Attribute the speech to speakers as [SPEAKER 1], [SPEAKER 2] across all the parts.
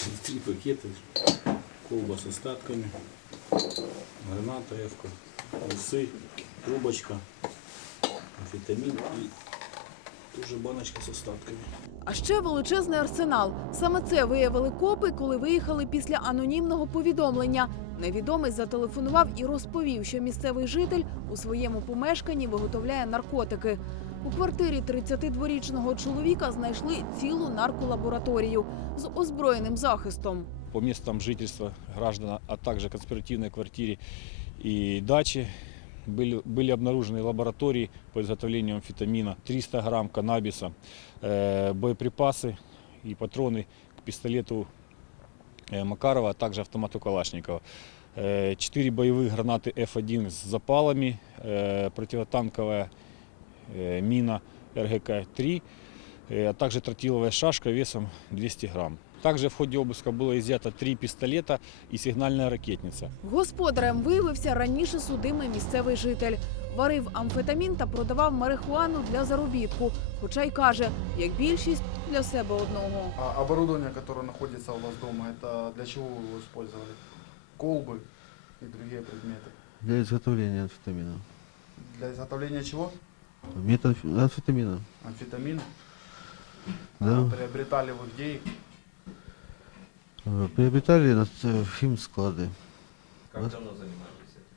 [SPEAKER 1] 3 пакета, колба с остатками, граната F-ка, усы, трубочка, амфетамин и тоже баночка с остатками.
[SPEAKER 2] А ще величезний арсенал. Саме це виявили копи, коли виїхали після анонімного повідомлення. Невідомий зателефонував і розповів, що місцевий житель у своєму помешканні виготовляє наркотики. У квартирі 32-річного чоловіка знайшли цілу нарколабораторію з озброєним захистом.
[SPEAKER 3] По местам жительства граждан, а также конспиративной квартире и даче были обнаружены лаборатории по изготовлению амфетамина, 300 грамм каннабиса, боеприпасы и патроны к пистолету Макарова, а также автомату Калашникова. 4 боевых гранаты F1 с запалами, противотанковая мина РГК-3, а также тротиловая шашка весом 200 грамм. Также в ходе обыска было изъято 3 пистолета и сигнальная ракетница.
[SPEAKER 2] Господарем виявився раніше судимий місцевий житель. Варив амфетамін та продавав марихуану для заробітку. Хоча й каже, як більшість, для себе одного.
[SPEAKER 4] А оборудование, которое находится у вас дома, это для чего вы его использовали? Колбы и другие предметы?
[SPEAKER 5] Для изготовления амфетамина.
[SPEAKER 4] Для изготовления чего?
[SPEAKER 5] Амфетамина.
[SPEAKER 4] Амфетамина?
[SPEAKER 5] Да.
[SPEAKER 4] А приобретали вы где их?
[SPEAKER 5] Приобретали на химсклады.
[SPEAKER 6] Как давно занимаетесь этим?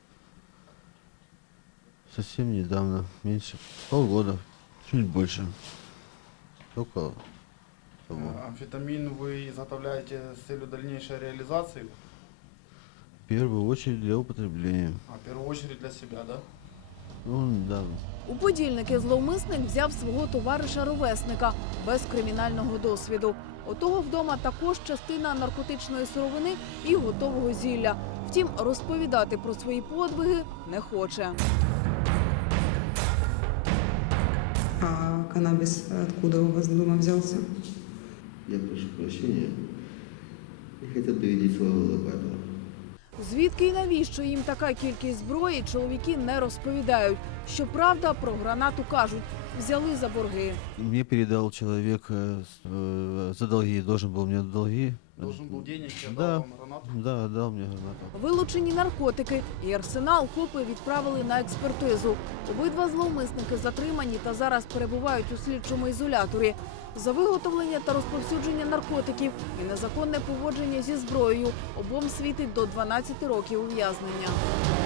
[SPEAKER 5] Совсем недавно, меньше, полгода, чуть больше. Только того.
[SPEAKER 4] Амфетамин вы изготовляете с целью дальнейшей реализации?
[SPEAKER 5] В первую очередь для употребления.
[SPEAKER 4] А в первую очередь для себя, да?
[SPEAKER 5] Ну, да.
[SPEAKER 2] У Подільники зловмисник взяв свого товариша-ровесника без кримінального досвіду. У того вдома також частина наркотичної сировини і готового зілля. Втім, розповідати про свої подвиги не хоче.
[SPEAKER 7] А каннабис откуда у вас дома взялся?
[SPEAKER 5] Я прошу прощения. Я хотел довести своего лопату.
[SPEAKER 2] Звідки і навіщо їм така кількість зброї, чоловіки не розповідають. Щоправда, про гранату кажуть, взяли за борги.
[SPEAKER 5] Мне передал человек за долги, должен был мне долги.
[SPEAKER 4] Должен был денег, я
[SPEAKER 5] Да.
[SPEAKER 4] дал вам гранату.
[SPEAKER 5] Да, дал мне гранату.
[SPEAKER 2] Вилучені наркотики і арсенал копи відправили на експертизу. Обидва зловмисники затримані та зараз перебувають у слідчому ізоляторі. За виготовлення та розповсюдження наркотиків і незаконне поводження зі зброєю обом світить до 12 років ув'язнення.